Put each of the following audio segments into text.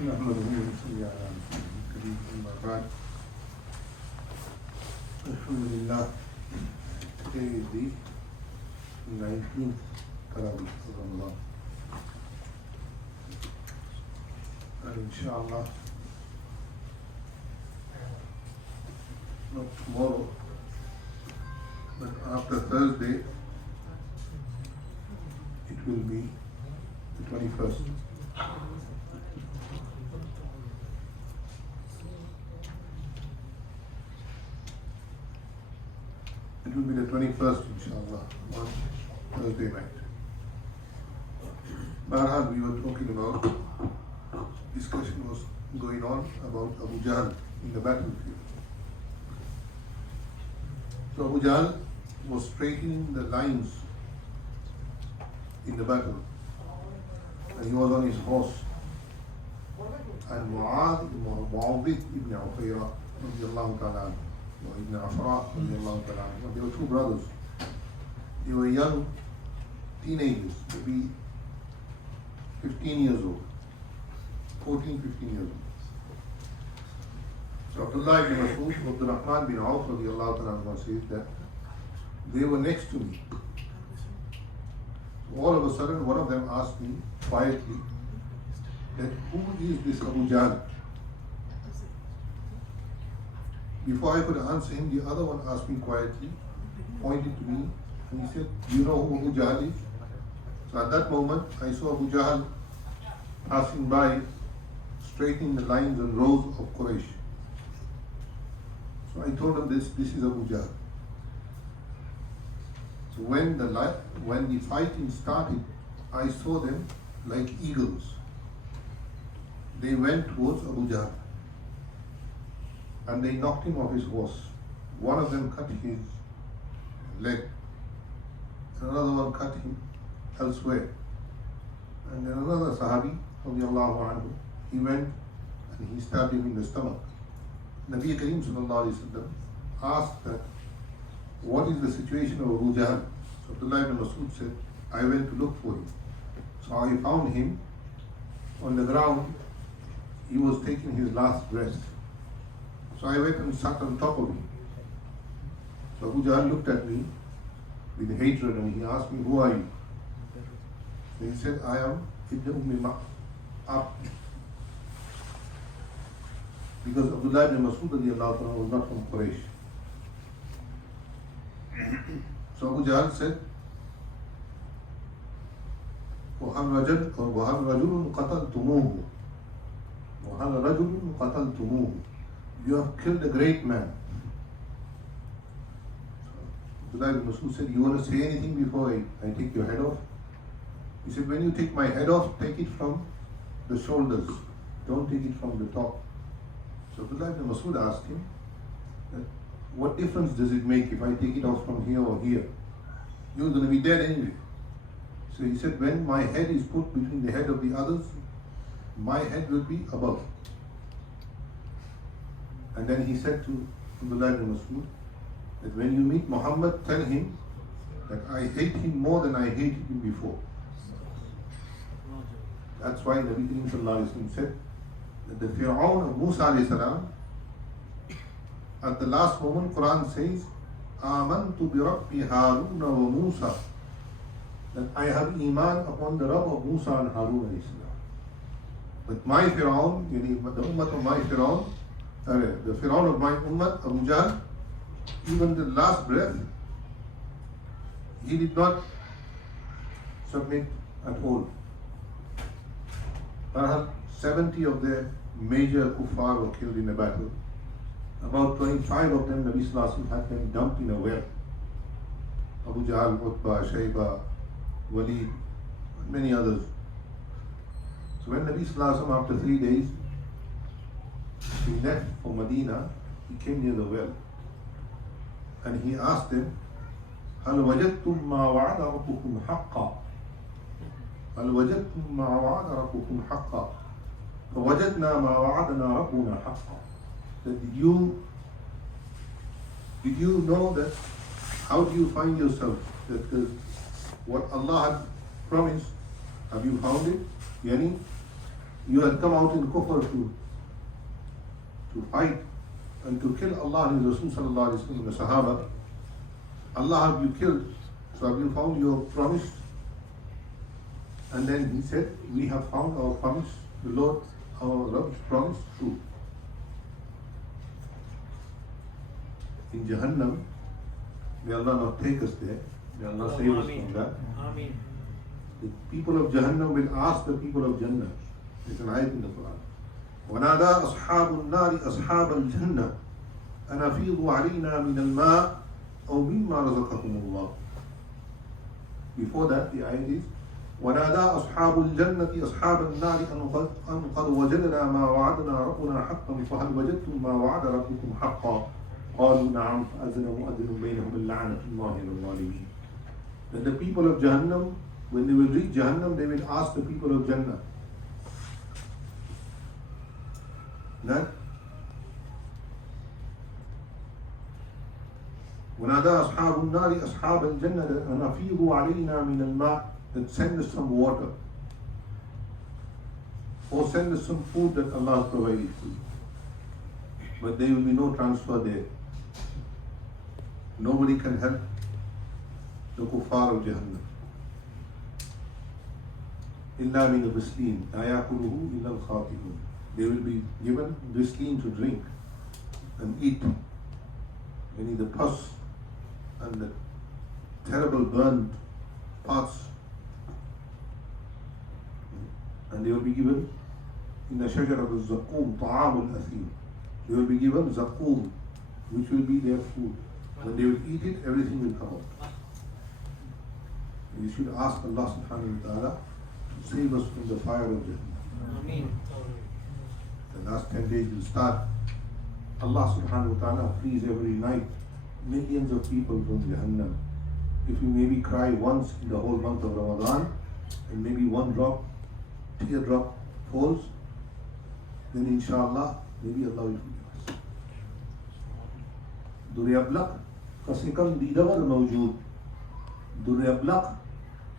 نحمده ونصلي على رسوله الكريم أما بعد. Alhamdulillah, today is the 19th Tarawih of Ramadan. And inshallah, not tomorrow, but after Thursday, it will be the 21st. It will be the 21st, inshallah, on Thursday night. Barhal, we were talking about, discussion was going on about Abu Jahl in the battlefield. So Abu Jahl was straightening the lines in the battle, and he was on his horse. And Mu'adh ibn Ufayrah, radiallahu ta'ala anhu, Ibn Afra, radiallahu ta'ala anhu, they were two brothers. They were young teenagers, maybe 15 years old, 14, 15 years old. So Abdullah ibn Mas'ud, Abdurrahman bin Auf, radiallahu ta'ala anhu, says that they were next to me. So all of a sudden, one of them asked me quietly that who is this Abu Jahl? Before I could answer him, the other one asked me quietly, pointed to me, and he said, "Do you know who Abu Jahl is?" So at that moment, I saw Abu Jahl passing by, straightening the lines and rows of Quraysh. So I told him this is Abu Jahl. So when the fighting started, I saw them like eagles. They went towards Abu Jahl and they knocked him off his horse. One of them cut his leg, another one cut him elsewhere, and then another Sahabi, radiallahu anhu, he went and he stabbed him in the stomach. Nabi Kareem sallallahu alayhi wa sallam asked that, what is the situation of Abu Jahl? So Abdullah ibn Mas'ud said, I went to look for him. So I found him on the ground. He was taking his last breath. So I went and sat on top of him. So Abu Jahl looked at me with hatred and he asked me, who are you? So he said, I am Ibn Umm. Because Abdullah ibn Mas'ud was not from Quraysh. So Abu Jahl said, وَهَلْ رَجُلٌ قَتَلْتُمُوهُ. You have killed a great man. Abdullah ibn Mas'ud said, you want to say anything before I take your head off? He said, when you take my head off, take it from the shoulders. Don't take it from the top. So Abdullah ibn Mas'ud asked him, what difference does it make if I take it off from here or here? You're going to be dead anyway. So he said, when my head is put between the head of the others, my head will be above. And then he said to Abdullah ibn Mas'ud that when you meet Mohammad, tell him that I hate him more than I hated him before. That's why Nabi Kareem sallallahu alayhi wa sallam said that the Fir'aun of Musa alayhi salam, at the last moment, Quran says, Amantu bi Rabbi Harun wa Musa, that I have Iman upon the Rabb of Musa and Harun alayhi salam. But my Fir'aun, the Ummah of my Fir'aun, the Fir'aun of my Ummah, Abu Jahl, even the last breath, he did not submit at all. 70 of the major kuffar were killed in a battle. About 25 of them, Nabi Sallallahu Alaihi Wasallam had them dumped in a well. Abu Jahl, Utbah, Shayba, Walid, and many others. So when Nabi Sallallahu Alaihi Wasallam, after 3 days, he left for Medina, he came near the well. And he asked them, هل وجدتم ما وعد ربكم حقا؟ هل وجدتم ما وعد ربكم حقا؟ فوجدنا ما وعدنا ربنا حقا. Did you know that? How do you find yourself that what Allah had promised, have you found it? Yani, You had come out in kufr to fight and to kill Allah and His Rasul sallallahu alaihi wasallam, the Sahaba. Allah have you killed, so have you found your promise? And then he said, we have found our promise, the Lord, our Rabb's promise true. In Jahannam, may Allah not take us there, may Allah save us from that. Ameen. The people of Jahannam will ask the people of Jannah. It's an ayat in the Quran. وَنَادَى أَصْحَابُ النَّارِ أَصْحَابَ الْجَنَّةِ أَنْ أَفِيضُوا عَلَيْنَا مِنَ الْمَاءِ أَوْ مِمَّا رَزَقَكُمُ اللَّهُ. Before that, the ayat is وَنَادَى أَصْحَابُ الْجَنَّةِ أَصْحَابَ النَّارِ أَنْ قَدْ وَجَدْنَا مَا وَعَدَنَا رَبُّنَا حَقًّا فَهَلْ وَجَدْتُم مَا وَعَدَ رَبُّكُمْ حَقًّا قَالُوا نَعَمْ فَأَذَنَ مُؤَذِّنٌ بَيْنَهُمْ اللَّعْنَةُ اللَّهِ عَلَى الظَّالِمِينَ. Then the people of Jahannam, when they will reach Jahannam, they will ask the people of Jannah that وَنَادَى أَصْحَابُ النَّارِ أَصْحَابَ الْجَنَّةِ أَنْ أَفِيضُوا عَلَيْنَا مِنَ الْمَاءِ, that send us some water or send us some food that Allah has provided for you. But there will be no transfer there. Nobody can help the kuffar of Jahannam. إِلَّا مِنَ غِسْلِينَ لَا يَأْكُلُهُ إِلَّا الْخَاطِئُونَ. They will be given ghislin to drink and eat. Meaning the pus and the terrible burned parts. And they will be given in the shajar of the zaqum, ta'amul athim. They will be given zaqum, which will be their food. When they will eat it, everything will come out. You should ask Allah subhanahu wa ta'ala to save us from the fire of Jahannam. Ameen. The last 10 days will start. Allah subhanahu wa ta'ala frees every night millions of people from Jahannam. If you maybe cry once in the whole month of Ramadan, and maybe one teardrop falls, then inshallah, maybe Allah will forgive us. Durya ablaq kasikam didavar mawjood. Durya ablaq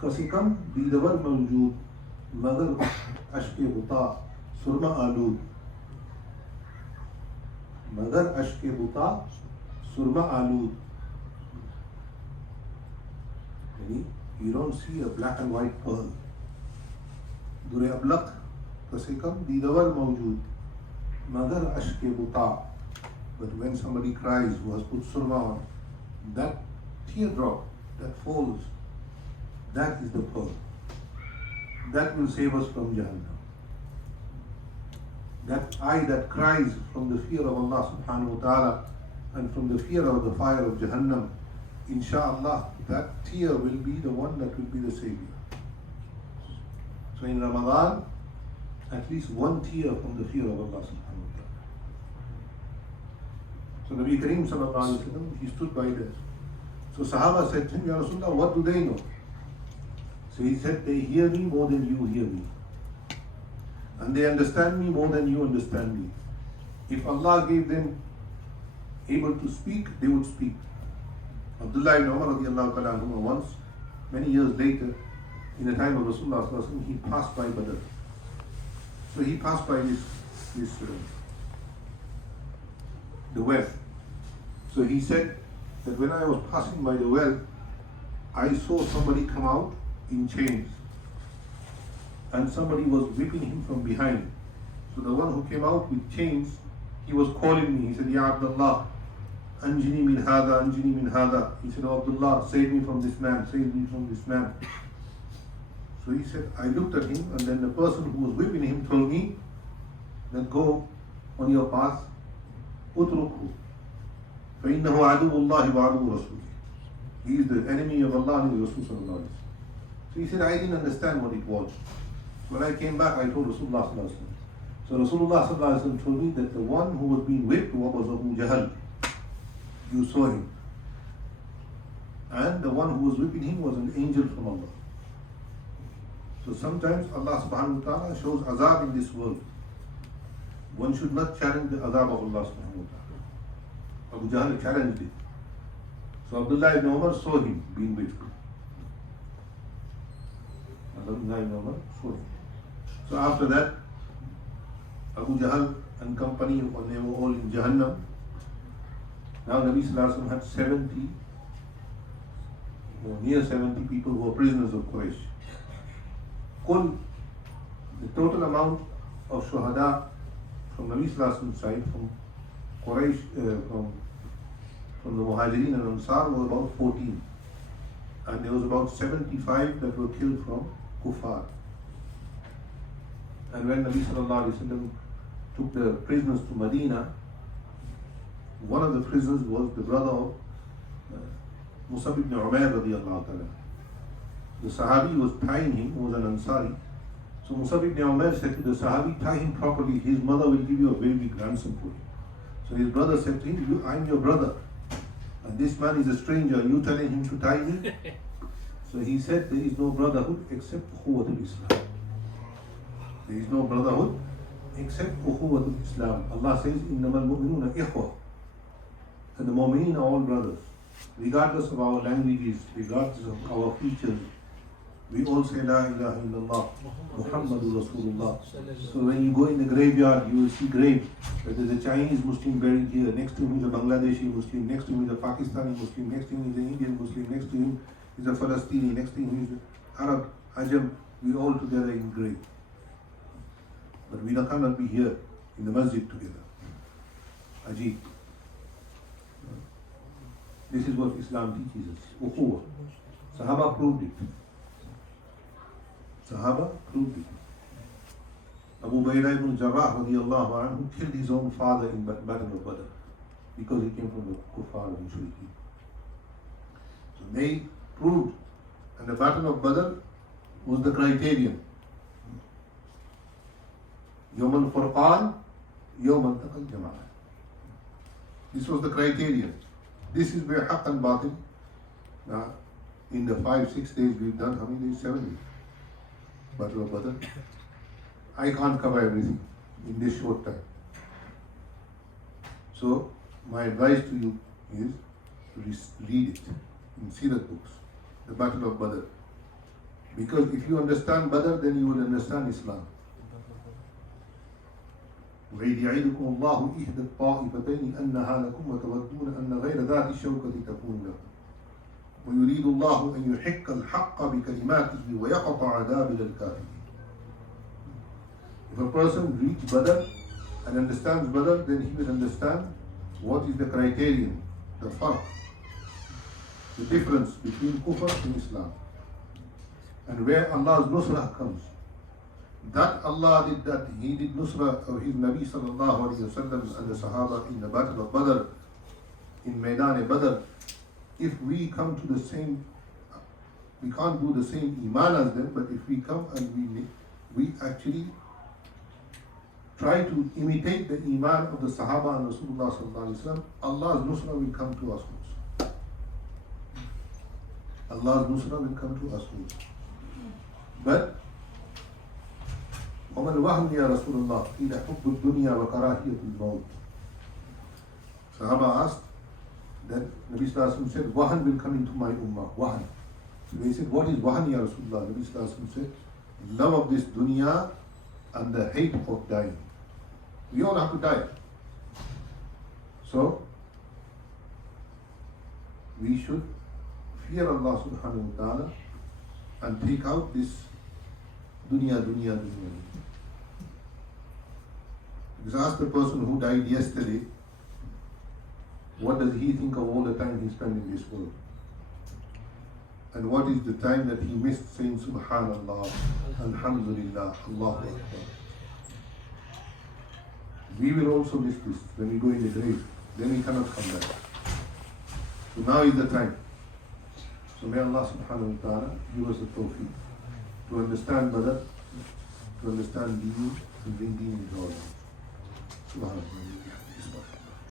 kasikam didavar mawjood. Magar ashke buta surma alud. Magar ashke buta surma alud. You don't see a black and white pearl. Dure ablaq kasikam didavar mawjood. Magar ashke buta. But when somebody cries who has put surma on, that teardrop that falls, that is the pearl. That will save us from Jahannam. That eye that cries from the fear of Allah subhanahu wa ta'ala and from the fear of the fire of Jahannam, inshallah, that tear will be the one that will be the savior. So in Ramadan, at least one tear from the fear of Allah subhanahu wa ta'ala. So Nabi Kareem sallallahu alayhi wa sallam, he stood by there. So Sahaba said to him, Ya Rasulullah, what do they know? So he said, they hear me more than you hear me. And they understand me more than you understand me. If Allah gave them able to speak, they would speak. Abdullah ibn Umar radiallahu ta'ala anhu, once, many years later, in the time of Rasulullah sallallahu alaihi wasallam, he passed by Badr. So he passed by the well. So he said that when I was passing by the well, I saw somebody come out in chains, and somebody was whipping him from behind. So the one who came out with chains, he was calling me. He said, Ya Abdullah, anjini min hada, anjini min hada. He said, oh Abdullah, save me from this man, save me from this man. So he said, I looked at him, and then the person who was whipping him told me that go on your path, utrukhu, فَإِنَّهُ عَدُوُّ اللَّهِ وَعَدُوُّ رَسُولِهِ. He is the enemy of Allah and His Rasul sallallahu alayhi wa sallam. So he said, I didn't understand what it was. When I came back, I told Rasulullah sallallahu alayhi wa sallam. So Rasulullah sallallahu alayhi wa sallam told me that the one who was being whipped was Abu Jahl. You saw him. And the one who was whipping him was an angel from Allah. So sometimes Allah subhanahu wa ta'ala shows azab in this world. One should not challenge the azab of Allah subhanahu wa ta'ala. Abu Jahl challenged it. So Abdullah ibn Umar saw him being whipped. Abdullah ibn Umar saw him. So after that, Abu Jahl and company, when they were all in Jahannam. Now Nabi Sallallahu Alaihi Wasallam had 70, near 70 people who were prisoners of Quraysh. The total amount of shuhada from Nabi Sallallahu Alaihi Wasallam's side, from Quraysh, from the Muhajirin and Ansar was about 14. And there was about 75 that were killed from Kuffar. And when Nabi Sallallahu Alaihi Wasallam took the prisoners to Medina, one of the prisoners was the brother of Musab ibn Umair radiallahu ta'ala. The Sahabi was tying him, who was an Ansari. So Musab ibn Umair said to the Sahabi, tie him properly, his mother will give you a very big ransom for him. So his brother said to him, I'm your brother. And this man is a stranger, are you telling him to tie me? So he said, there is no brotherhood except Ukhuwatul Islam. There is no brotherhood except Ukhuwatul Islam. Allah says, Innamal mu'minuna ikhwa. And the mu'mineen are all brothers. Regardless of our languages, regardless of our features, we all say La ilaha illallah, Muhammadur Rasulullah. So when you go in the graveyard, you will see grave. There's a Chinese Muslim buried here, next to him is a Bangladeshi Muslim, next to him is a Pakistani Muslim, next to him is an Indian Muslim, next to him is a Palestinian, next to him is an Arab, Ajam. We all together in grave. But we cannot be here in the Masjid together. Ajib. This is what Islam teaches us. Ukhuwa. Sahaba proved it. Sahaba proved it. Abu Bayda ibn Jarrah radiallahu anhu killed his own father in Battle of Badr because he came from the Kuffar and Mushrikeen. So they proved, and the Battle of Badr was the criterion. Yawm al-Furqan, Yawm al-Taqal Jama'ah. This was the criterion. This is where Haqq and Batil, in the 5-6 days we've done, how many days? 7 days. Battle of Badr. I can't cover everything in this short time. So, my advice to you is read it in Sirat books, the Battle of Badr. Because if you understand Badr, then you will understand Islam. وإذ يعدكم الله إحدى الطائفتين أنها لكم وتودون أن غير ذات الشوكة تكون لكم ويريد الله أن يحق الحق بكلماته ويقطع دابر الكافرين. If a person reads Badr and understands Badr, then he will understand what is the criterion, the farq, the difference between Kufr and Islam, and where Allah's nusrah comes. That Allah did that, He did nusrah of His Nabi sallallahu alayhi wa sallam and the Sahaba in the Battle of Badr, in Maidan Badr. If we come to the same, we can't do the same iman as them, but if we come and we actually try to imitate the iman of the Sahaba and Rasulullah sallallahu alayhi wa sallam, Allah's nusrah will come to us also. Allah's nusrah will come to us also. But وَمَا الْوَهْنِ يَا رَسُولَ اللَّهِ قِيلَ حُبُّ الدُّنْيَا وَكَرَاهِيَةُ الْمَوْتِ. Sahaba asked, that Nabi Sallallahu Alaihi Wasallam said, Wahan will come into my ummah, Wahan. So they said, what is Wahan ya Rasulullah? Nabi Sallallahu Alaihi Wasallam said, love of this dunya and the hate of dying. We all have to die. So, we should fear Allah subhanahu wa ta'ala and take out this dunya. Because ask the person who died yesterday, what does he think of all the time he spent in this world? And what is the time that he missed saying Subhanallah, Alhamdulillah, Allahu Akbar? We will also miss this when we go in the grave. Then we cannot come back. So now is the time. So may Allah subhanahu wa ta'ala give us the tawfiq to understand Badr, to understand Deen, and bring Deen into our life. Subhanallah.